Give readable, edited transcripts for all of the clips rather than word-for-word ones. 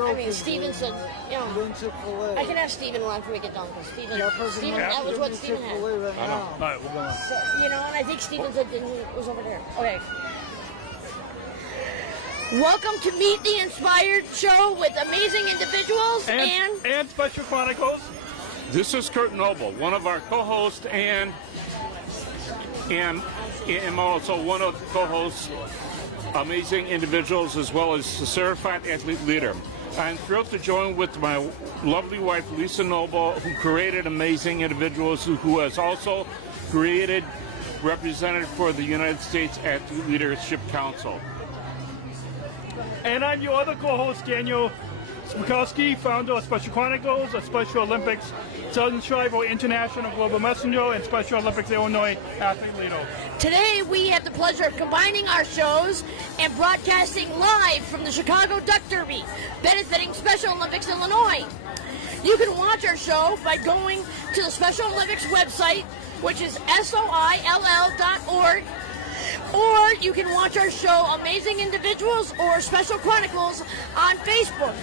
I mean, Steven said, you know, Chick-fil-A. I can ask Steven after we get done, because Steven, Steven, that was what Steven had. Right now. All right, we're going. So, you know, and I think Steven said that he was over there. Okay. Welcome to Meet the Inspired Show with amazing individuals and Special Chronicles. This is Kurt Noble, one of our co-hosts and also one of the co-hosts, amazing individuals, as well as a certified athlete leader. I'm thrilled to join with my lovely wife, Lisa Noble, who created amazing individuals, who has also created representative for the United States Athlete Leadership Council. And I'm your other co-host, Daniel Smikowski, founder of Special Chronicles, of Special Olympics, Southern Shriver International Global Messenger, and Special Olympics Illinois Athlete Leader. Today we have the pleasure of combining our shows and broadcasting live from the Chicago Duck Derby, benefiting Special Olympics Illinois. You can watch our show by going to the Special Olympics website, which is SOILL.org, or you can watch our show Amazing Individuals or Special Chronicles on Facebook.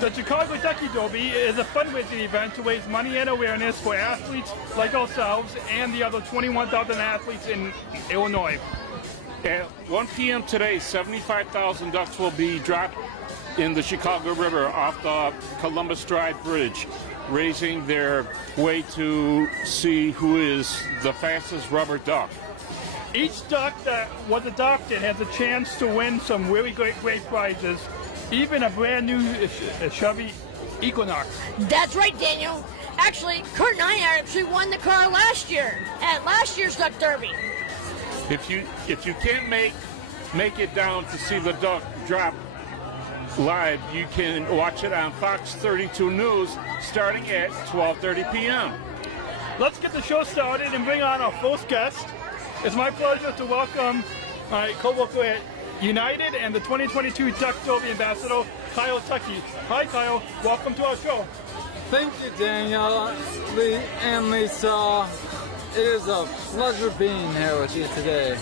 The Chicago Ducky Derby is a fundraising event to raise money and awareness for athletes like ourselves and the other 21,000 athletes in Illinois. At 1 p.m. today, 75,000 ducks will be dropped in the Chicago River off the Columbus Drive Bridge, raising their way to see who is the fastest rubber duck. Each duck that was adopted has a chance to win some really great prizes, even a brand new Chevy Equinox. That's right, Daniel. Actually, Kurt and I actually won the car last year at last year's Duck Derby. If you can't make it down to see the duck drop live, you can watch it on Fox 32 News starting at 12:30 p.m. Let's get the show started and bring on our first guest. It's my pleasure to welcome my co-worker at United and the 2022 Duck Derby Ambassador, Kyle Tuckey. Hi, Kyle. Welcome to our show. Thank you, Daniel, Lee, and Lisa. It is a pleasure being here with you today.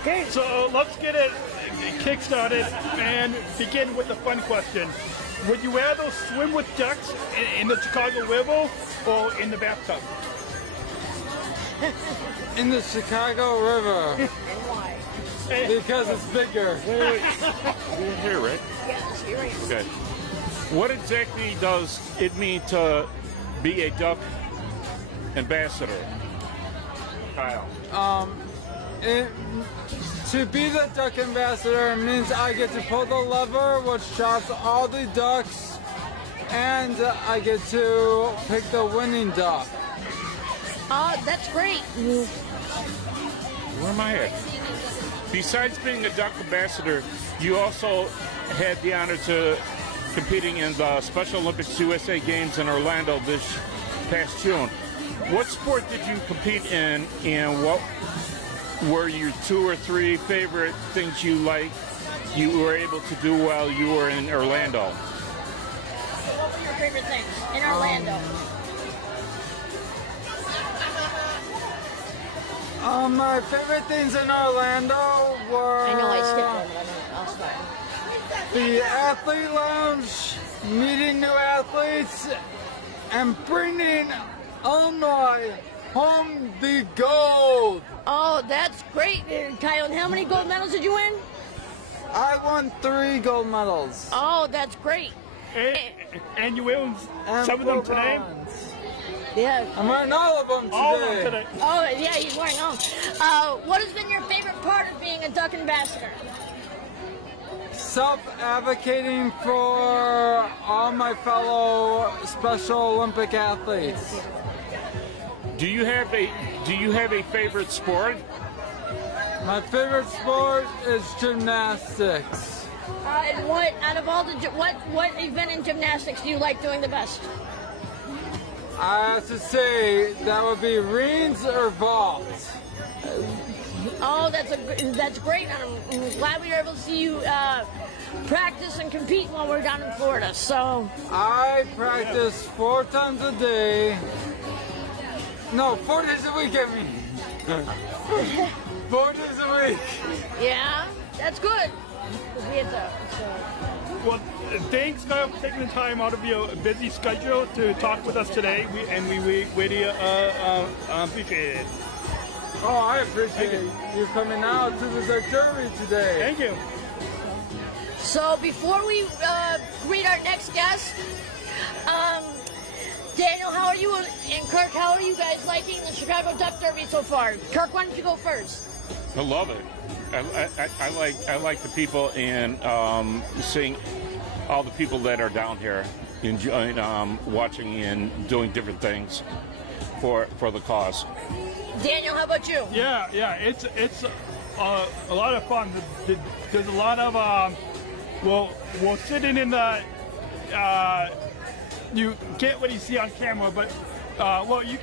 Okay, so let's get it kick-started and begin with the fun question. Would you rather swim with ducks in the Chicago River or in the bathtub? In the Chicago River. And why? Because it's bigger. Wait. You're here, right? Yes, you're right. Okay. What exactly does it mean to be a duck ambassador, Kyle? To be the duck ambassador means I get to pull the lever, which drops all the ducks, and I get to pick the winning duck. That's great. Where am I at? Besides being a duck ambassador, you also had the honor to competing in the Special Olympics USA Games in Orlando this past June. What sport did you compete in, and what were your 2 or 3 favorite things you were able to do while you were in Orlando? What were your favorite things in Orlando? My favorite things in Orlando were I know I skipped one, but I'll start. the athlete lounge, meeting new athletes, and bringing Illinois home the gold. Oh, that's great, Kyle. And how many gold medals did you win? I won 3 gold medals. Oh, that's great. And you win And some of them 4 today? bronze. Yeah. I'm wearing all of them today. All of them today. Oh, yeah, he's wearing them. What has been your favorite part of being a duck ambassador? Self-advocating for all my fellow Special Olympic athletes. Do you have a favorite sport? My favorite sport is gymnastics. And what out of all the what event in gymnastics do you like doing the best? I have to say that would be rings or vaults. Oh, that's great. I'm glad we were able to see you practice and compete while we're down in Florida. So I practice 4 times a day. No, 4 days a week, I mean. 4 days a week. yeah, that's good. We had to Well, thanks, Kyle, for taking the time out of your busy schedule to talk with us today. We really appreciate it. Oh, I appreciate you coming out to the Duck Derby today. Thank you. So before we greet our next guest, Daniel, how are you? And Kirk, how are you guys liking the Chicago Duck Derby so far? Kirk, why don't you go first? I love it. I like the people and seeing all the people that are down here enjoying watching and doing different things for the cause. Daniel, how about you? Yeah, it's a lot of fun. There's a lot of we're sitting in the you can't really see on camera, but you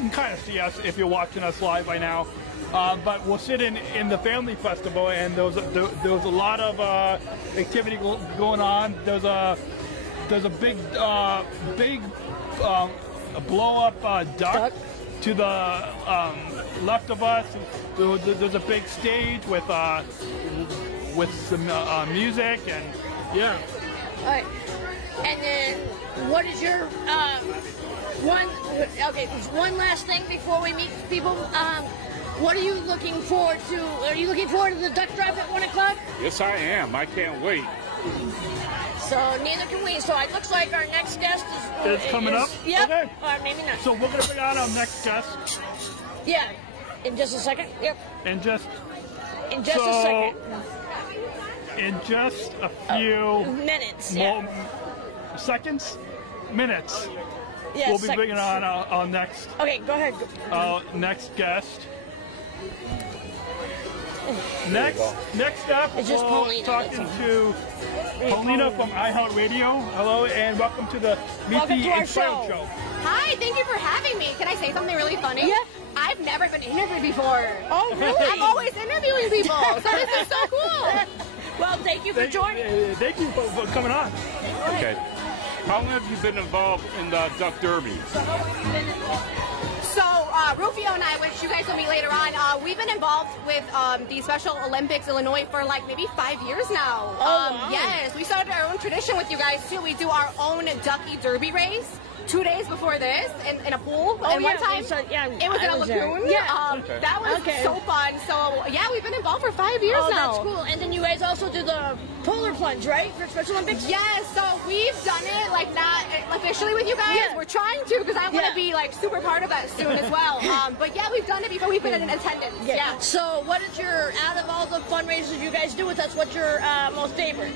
can kind of see us if you're watching us live by now. But we're sitting in the family festival, and there was a lot of activity going on. There's a big blow up duck to the left of us. There's a big stage with some music, and yeah. All right. And then, what is your one last thing before we meet people? What are you looking forward to? Are you looking forward to the duck drive at 1 o'clock? Yes, I am. I can't wait. So neither can we. So it looks like our next guest is coming up. Yep. Okay. Or maybe not. So we're gonna bring on our next guest. Yeah. In just a second. Yep. In just a second. In just a few minutes. Seconds? Minutes. Yeah, we'll be bringing on our next. Okay, go ahead. Next guest. Next up, we're talking to Paulina from iHeartRadio. Hello, and welcome to the Meet the Inspired Show. Hi, thank you for having me. Can I say something really funny? Yeah. I've never been interviewed before. Oh, really? I'm always interviewing people, so this is so cool. Well, thank you for joining. Thank you for coming on. Okay. How long have you been involved in the Duck Derby? So, Rufio and I, which you guys will meet later on, we've been involved with the Special Olympics Illinois for like maybe 5 years now. Wow. Yes, we started our own tradition with you guys too. We do our own Ducky Derby race 2 days before this in a pool. Oh, and yeah, one time it was in a lagoon. Yeah. That was so fun. So, yeah, we've been involved for 5 years now. That's cool. And then you guys also do the polar plunge, right, for Special Olympics? Yes, so we've done it, like, not officially with you guys. Yeah. We're trying to, because I want to be, like, super part of that soon as well. But, yeah, we've done it before. We've been in attendance. Yeah. So what is your, out of all the fundraisers you guys do with us, what's your most favorite?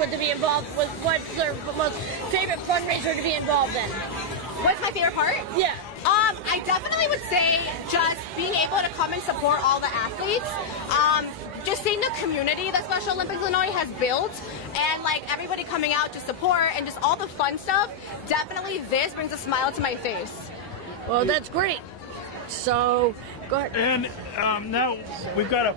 To be involved with, what's their most favorite fundraiser to be involved in? What's my favorite part? Yeah. I definitely would say just being able to come and support all the athletes. Just seeing the community that Special Olympics Illinois has built, and like everybody coming out to support and just all the fun stuff. Definitely, this brings a smile to my face. Well, that's great. So, go ahead. And now we've got a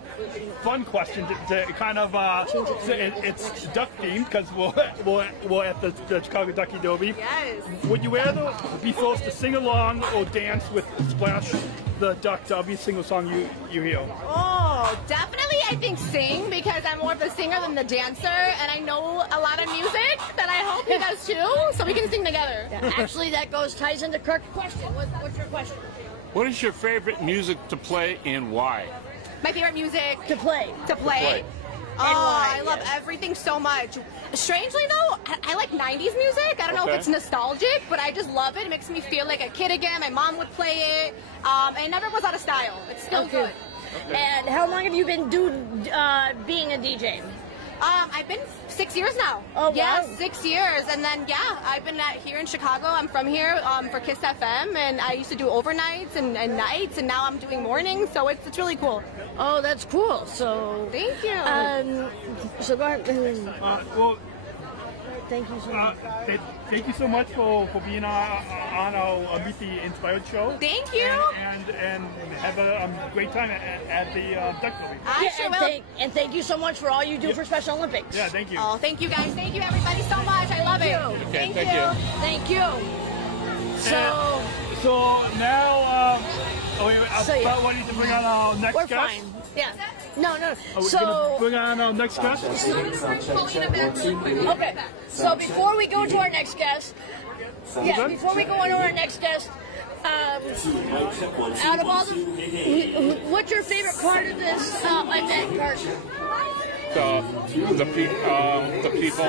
fun question to kind of, it's duck themed because we're at the Chicago Ducky Derby. Yes. Would you rather be forced to sing along or dance with Splash the Duck to every single song you hear? Oh, definitely I think sing, because I'm more of a singer than the dancer, and I know a lot of music that I hope he does too, so we can sing together. Yeah. Actually, that ties into Kirk's question. What's your question? What is your favorite music to play and why? My favorite music To play. Oh, I love everything so much. Strangely though, I like 90s music. I don't know if it's nostalgic, but I just love it. It makes me feel like a kid again. My mom would play it. And it never goes out of style. It's still good. Okay. And how long have you been being a DJ? I've been 6 years now. Oh, wow. Yeah, 6 years. And then, I've been here in Chicago. I'm from here for KISS FM, and I used to do overnights and nights, and now I'm doing mornings, so it's really cool. Oh, that's cool. So thank you. So go ahead. Well, thank you so much. Thank you so much for being on our Meet the Inspired show. Thank you. And have a great time at the Duck Derby. I sure will. And thank you so much for all you do for Special Olympics. Yeah, thank you. Oh, thank you guys. Thank you everybody so much. I love it. Okay, Thank you. Thank you. So now, I need to bring on our next we're guest. fine. Yeah. No. Are we So, gonna bring on our next guest? okay. So before we go to our next guest, before we go on to our next guest, out of all the, what's your favorite part of this event, Carson? The people. People?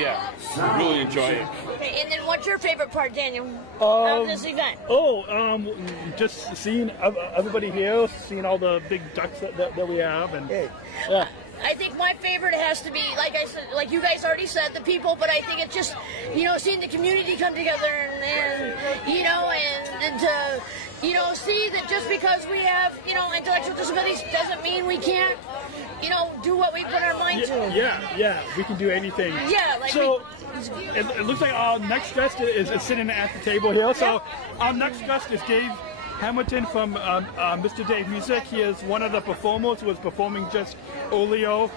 Yeah, really enjoy it. Okay, and then what's your favorite part, Daniel, of this event? Just seeing everybody here, seeing all the big ducks that we have, and yeah. I think my favorite has to be, like I said, like you guys already said, the people. But I think it's just, seeing the community come together and to, see that just because we have, intellectual disabilities doesn't mean we can't, do what we put our mind to. Yeah, we can do anything. Yeah, like so. It looks like our next guest is sitting at the table here. So our next guest is Dave Hamilton from Mr. Dave Music. He is one of the performers who was performing just earlier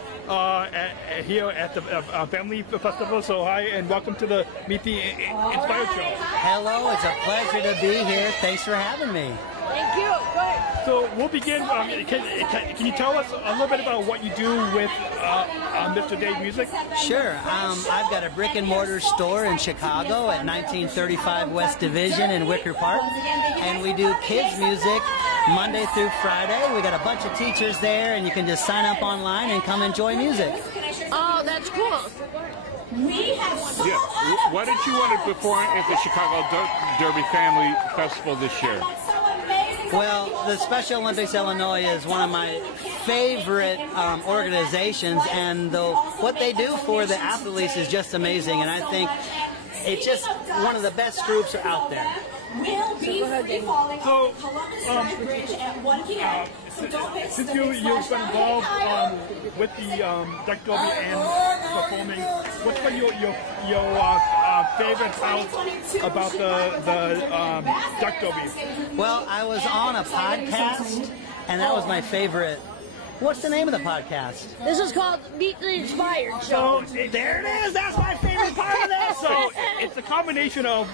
here at the Family Festival. So hi and welcome to the Meet the Inspired Show. Hello, it's a pleasure to be here. Thanks for having me. Thank you. Go ahead. So we'll begin. Can you tell us a little bit about what you do with Mr. Dave Music? Sure. I've got a brick and mortar store in Chicago at 1935 West Division in Wicker Park, and we do kids music Monday through Friday. We got a bunch of teachers there, and you can just sign up online and come enjoy music. Oh, that's cool. Yeah. Why did you want to perform at the Chicago Derby Family Festival this year? Well, the Special Olympics Illinois is one of my favorite organizations, and what they do for the athletes is just amazing, and I think it's just one of the best groups out there. So, since you've been involved with the Duck Derby and performing, what's been your favorite part about the Duck Derby? Well, I was on a podcast, and that was my favorite. What's the name of the podcast? This is called Meet the Inspired Show. So there it is. That's my favorite part of this. So it's a combination of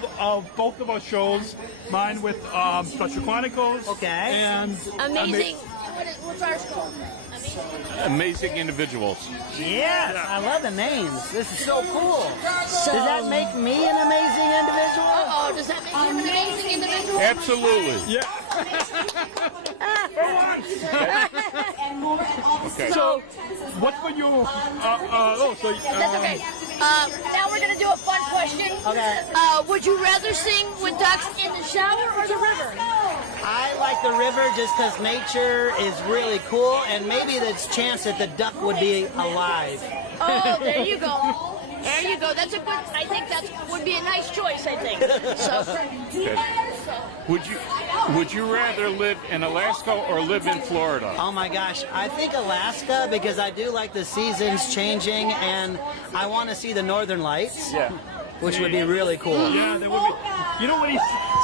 both of our shows. Mine with Special Chronicles. Okay. And Amazing. What's ours called? Amazing Individuals. Yes, I love the names. This is so cool. Does that make me an amazing individual? Uh-oh, does that make him an amazing individual? Absolutely. yeah. Okay. So what's been your That's okay. Now we're gonna do a fun question. Okay. Would you rather sing with ducks in the shower or the river? I like the river just because nature is really cool, and maybe there's a chance that the duck would be alive. Oh, there you go. There you go. That's a good. I think that would be a nice choice. I think. So. Okay. Would you rather live in Alaska or live in Florida? Oh my gosh, I think Alaska because I do like the seasons changing, and I want to see the northern lights. Yeah. Which would be really cool. Yeah, they would be. You don't really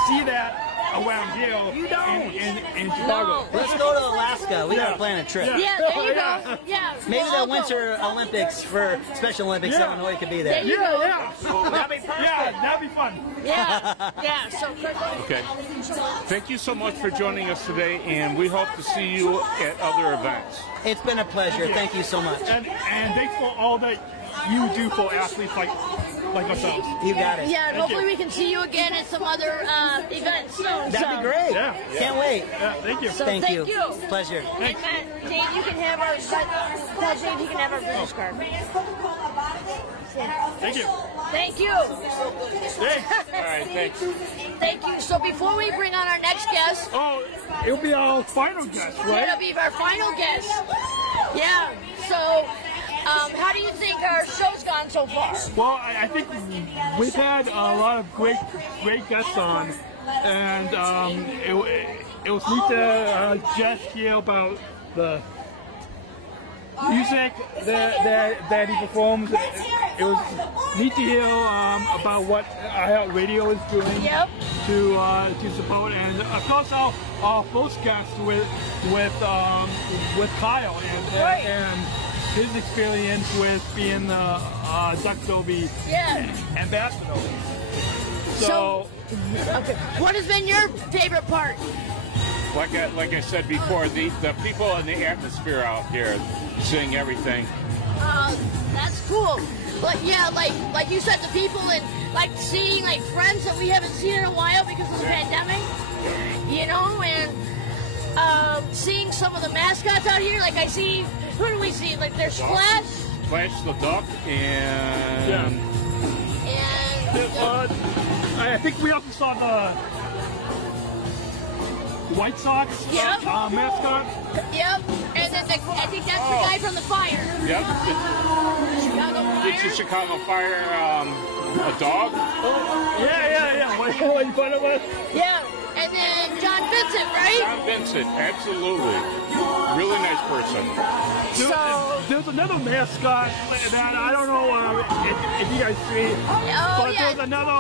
see that around here. You don't. In Chicago. Let's go to Alaska. We gotta plan a trip. Yeah, there you go. Yeah. Maybe we'll the all go. Winter Olympics for Special Olympics Illinois could be there. There you Yeah, go. yeah. That'd be perfect. Yeah, that'd be fun. Yeah. So. Okay. Thank you so much for joining us today, and we hope to see you at other events. It's been a pleasure. Thank you so much. And thanks for all that you do for athletes like ourselves. You got it. Yeah, and Thank hopefully you. we can see you again at some other events soon. That'd be great. Yeah. Can't wait. Yeah, thank you. So Thank you. you. Pleasure. And Matt, Dave, you can have our Dave, you can have our business card. Thank you. Thank you. Thanks. All right, thanks. Thank you. So before we bring on our next guest, Oh, it'll be our final guest, it'll right? be our final guest. Yeah. So, how do you think our show's gone so far? Well, I think we've had a lot of great guests on, and it was neat to just hear about the music that he performs. It was neat to hear about what iHeartRadio is doing to support, and of course our first guest with Kyle and his experience with being the Duck Derby ambassador. So Okay. What has been your favorite part? like I said before, the people and the atmosphere out here seeing everything. That's cool. But yeah, like you said, the people and like seeing like friends that we haven't seen in a while because of the pandemic, you know, and seeing some of the mascots out here. Like I see, who do we see? Like there's Splash. Splash the duck and I think we also saw the White Sox mascot. Yep. And then I think that's the guy from the Fire. Yep. Chicago Fire. It's a Chicago Fire, a dog. Yeah. What you find out about? Yeah. And then John Vincent, right? John Vincent, absolutely. Really nice person. There's another mascot that I don't know if you guys see, but there's another.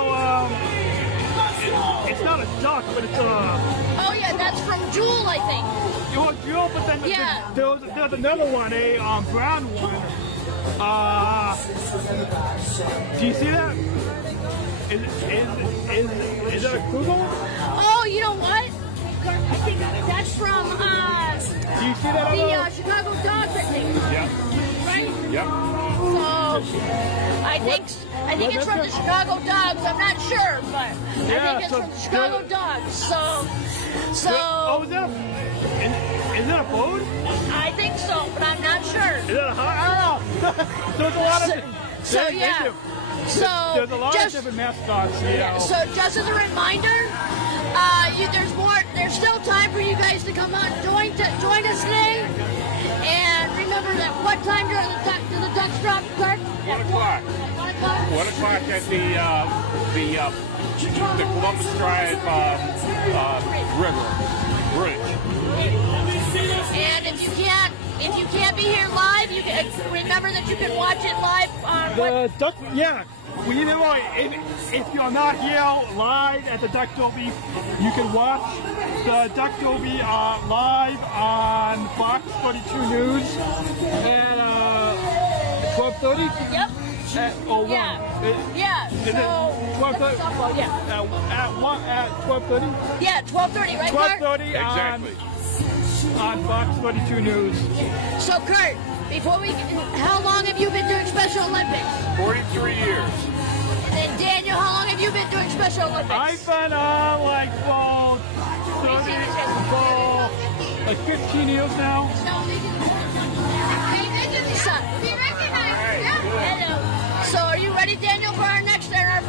It's not a duck, but it's a. Oh yeah, that's from Jewel, I think. Jewel, but then there's another one, a brown one. Do you see that? Is that a Kugel? Oh, you know what? I think that's from Do you see that? the Chicago Dogs, I think. Yeah. Right? Yep. So I think it's from the Chicago Dogs. I'm not sure, but I think it's from the Chicago Dogs. So. Oh, is that a boat? I think so, but I'm not sure. Is that a I don't know. There's a lot of. There's a lot of different mascots. Yeah. So just as a reminder, there's still time for you guys to come out and join us today. And remember that what time do the ducks drop, Clark? 1 o'clock. 1 o'clock? 1 o'clock at the Columbus Drive Bridge. And if you can't be here live, you can remember that you can watch it live on if you're not here live at the Duck Derby, you can watch the Duck Derby live on Fox 42 News at 12:30. Yep. At 01. Yeah. Is it 12:30? At 12:30? Yeah, 12:30, right, Kurt? 12:30 Exactly. on Fox 42 News. So, Kurt, how long have you been doing Special Olympics? 43 years. And Daniel, how long have you been doing Special Olympics? I've been for 15 years now. Hello. So, are you ready, Daniel, for our next guest?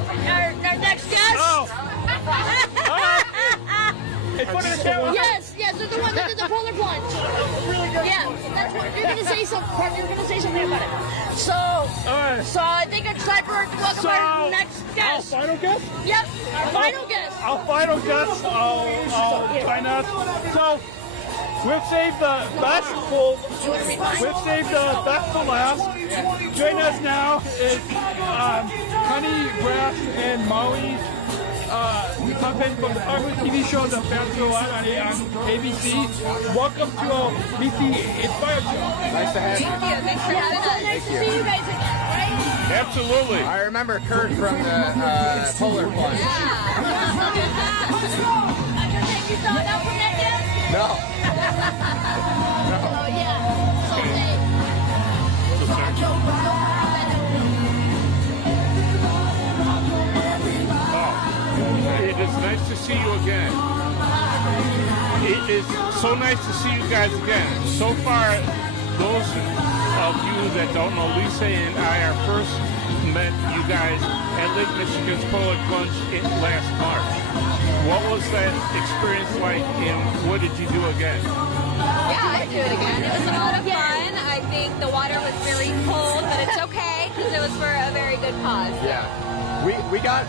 Oh. It's one of the camera. Yes, they're the one that did the polar plunge. Yeah, that's what you're gonna say something. You're gonna say something about it. So I think it's time for to welcome our next guest. Our final guest? Yep, our final guest. Our final guest. I'll try not. So we've saved the best for. We've saved the best for last. Joining us now is Connie Graff and Maui. Come in from the popular TV show The Bachelorette on ABC. Welcome to our BC Inspired Show. Nice to have you. Thank you. Thanks for having us. Nice to see you guys again, right? Absolutely. I remember Kurt from the polar plunge. You saw that from that yet? No. Oh, yeah. Someday. It is nice to see you again. It is so nice to see you guys again. So far, those of you that don't know, Lisa and I first met you guys at Lake Michigan's Polar Plunge last March. What was that experience like, and what did you do again? Yeah, I'd do it again. It was a lot of fun. I think the water was very cold, but it's okay because it was for a very good cause. Yeah. We got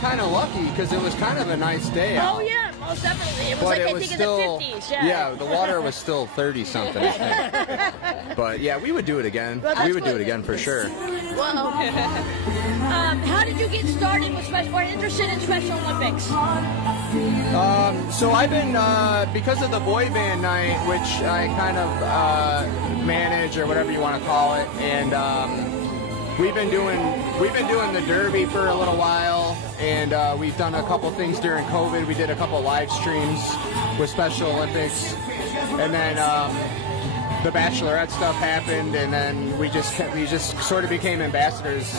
kind of lucky because it was kind of a nice day out. Oh yeah, most definitely. It was But like it I was think still, in the 50s. yeah, the water was still 30 something. I think. But yeah, we would do it again. Well, We would do that's it again for sure. Well, how did you get started with interested in Special Olympics? So I've been because of the boy band night, which I kind of manage or whatever you want to call it, and we've been doing the Derby for a little while, and we've done a couple things during COVID. We did a couple live streams with Special Olympics, and then the Bachelorette stuff happened, and then we just sort of became ambassadors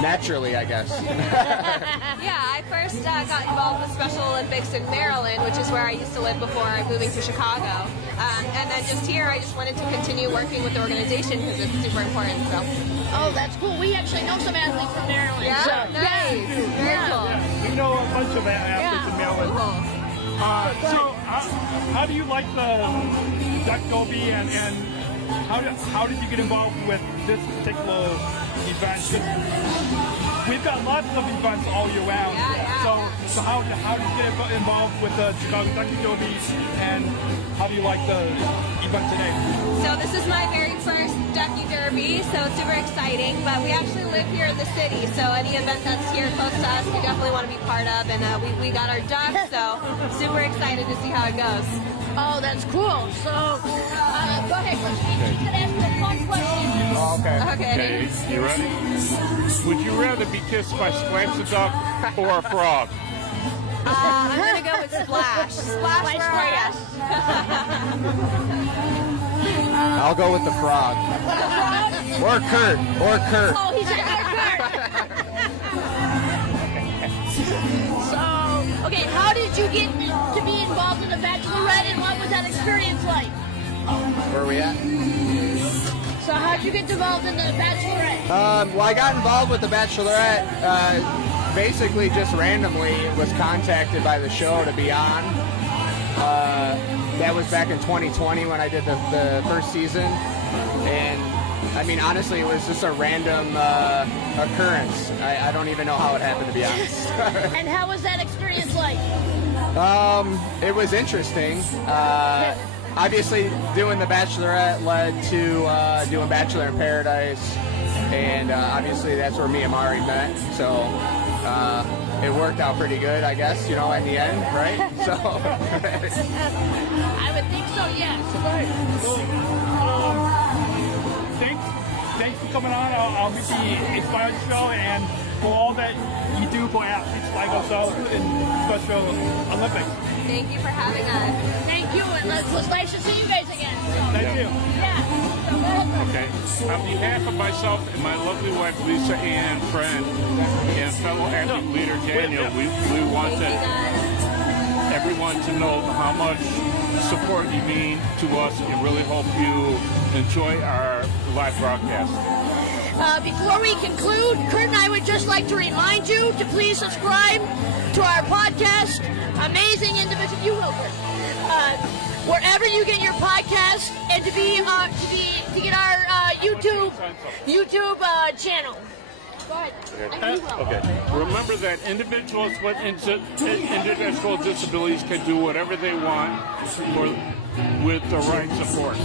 naturally, I guess. Yeah, I first got involved with Special Olympics in Maryland, which is where I used to live before moving to Chicago. And then just here, I just wanted to continue working with the organization because it's super important. So. Oh, that's cool. We actually know some athletes from Maryland. Yeah, so, nice. Very cool. Yeah, we know a bunch of athletes in Maryland. Cool. So, how do you like the Duck Derby, and how did you get involved with this particular event? We've got lots of events all year round. So how did you get involved with the Chicago Duck Derby, and how do you like the event today? So this is my very first Ducky Derby, so it's super exciting. But we actually live here in the city, so any event that's here close to us, we definitely want to be part of. And we got our ducks, so super excited to see how it goes. Oh, that's cool. So go ahead, Coach. You can ask the fun question. Oh, okay. Okay. You ready? Would you rather be kissed by Splash the Duck or a frog? I'm gonna go with Splash. Splash, where are I'll go with the frog. Or Kurt. Oh, he's in Kurt. So, okay, how did you get to be involved in the Bachelorette, and what was that experience like? Where are we at? So how did you get involved in the Bachelorette? Well, I got involved with the Bachelorette basically just randomly. Was contacted by the show to be on. That was back in 2020 when I did the first season, and I mean, honestly, it was just a random occurrence. I don't even know how it happened, to be honest. And how was that experience like? It was interesting. Obviously, doing the Bachelorette led to doing Bachelor in Paradise, and obviously that's where me and Mari met. So it worked out pretty good, I guess, you know, in the end, right? So I would think so, yes. Thanks for coming on. I'll be the Inspired Show, and for all that you do for athletes like ourselves in Special Olympics. Thank you for having us. Thank you, and it was nice to see you guys again. So. Thank you. Yeah. Okay. On behalf of myself and my lovely wife Lisa and friend and fellow athlete leader Daniel, we want everyone to know how much support you mean to us, and really hope you enjoy our live broadcast. Before we conclude, Kurt and I would just like to remind you to please subscribe to our podcast, Amazing Individual. You will, Kurt. Wherever you get your podcast, and to get our YouTube channel. Go ahead. Okay. Remember that individuals with intellectual disabilities can do whatever they want with the right support.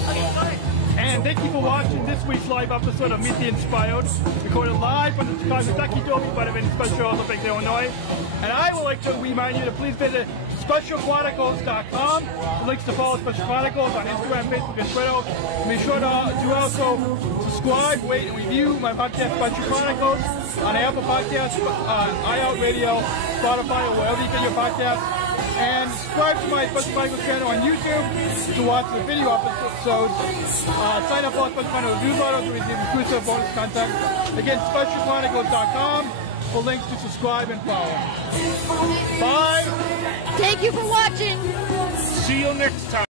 And thank you for watching this week's live episode of Meet the Inspired, recorded live from the Chicago Ducky Derby by the Special Olympics, Illinois. And I would like to remind you to please visit SpecialChronicles.com. The links to follow Special Chronicles on Instagram, Facebook, and Twitter. Be sure to also subscribe, rate, and review my podcast, Special Chronicles, on Apple Podcasts, iHeartRadio, Spotify, or wherever you get your podcasts. And subscribe to my Special Chronicles channel on YouTube to watch the video episodes. Sign up for Special Chronicles newsletter to receive exclusive bonus content. Again, SpecialChronicles.com for links to subscribe and follow. Bye. Thank you for watching. See you next time.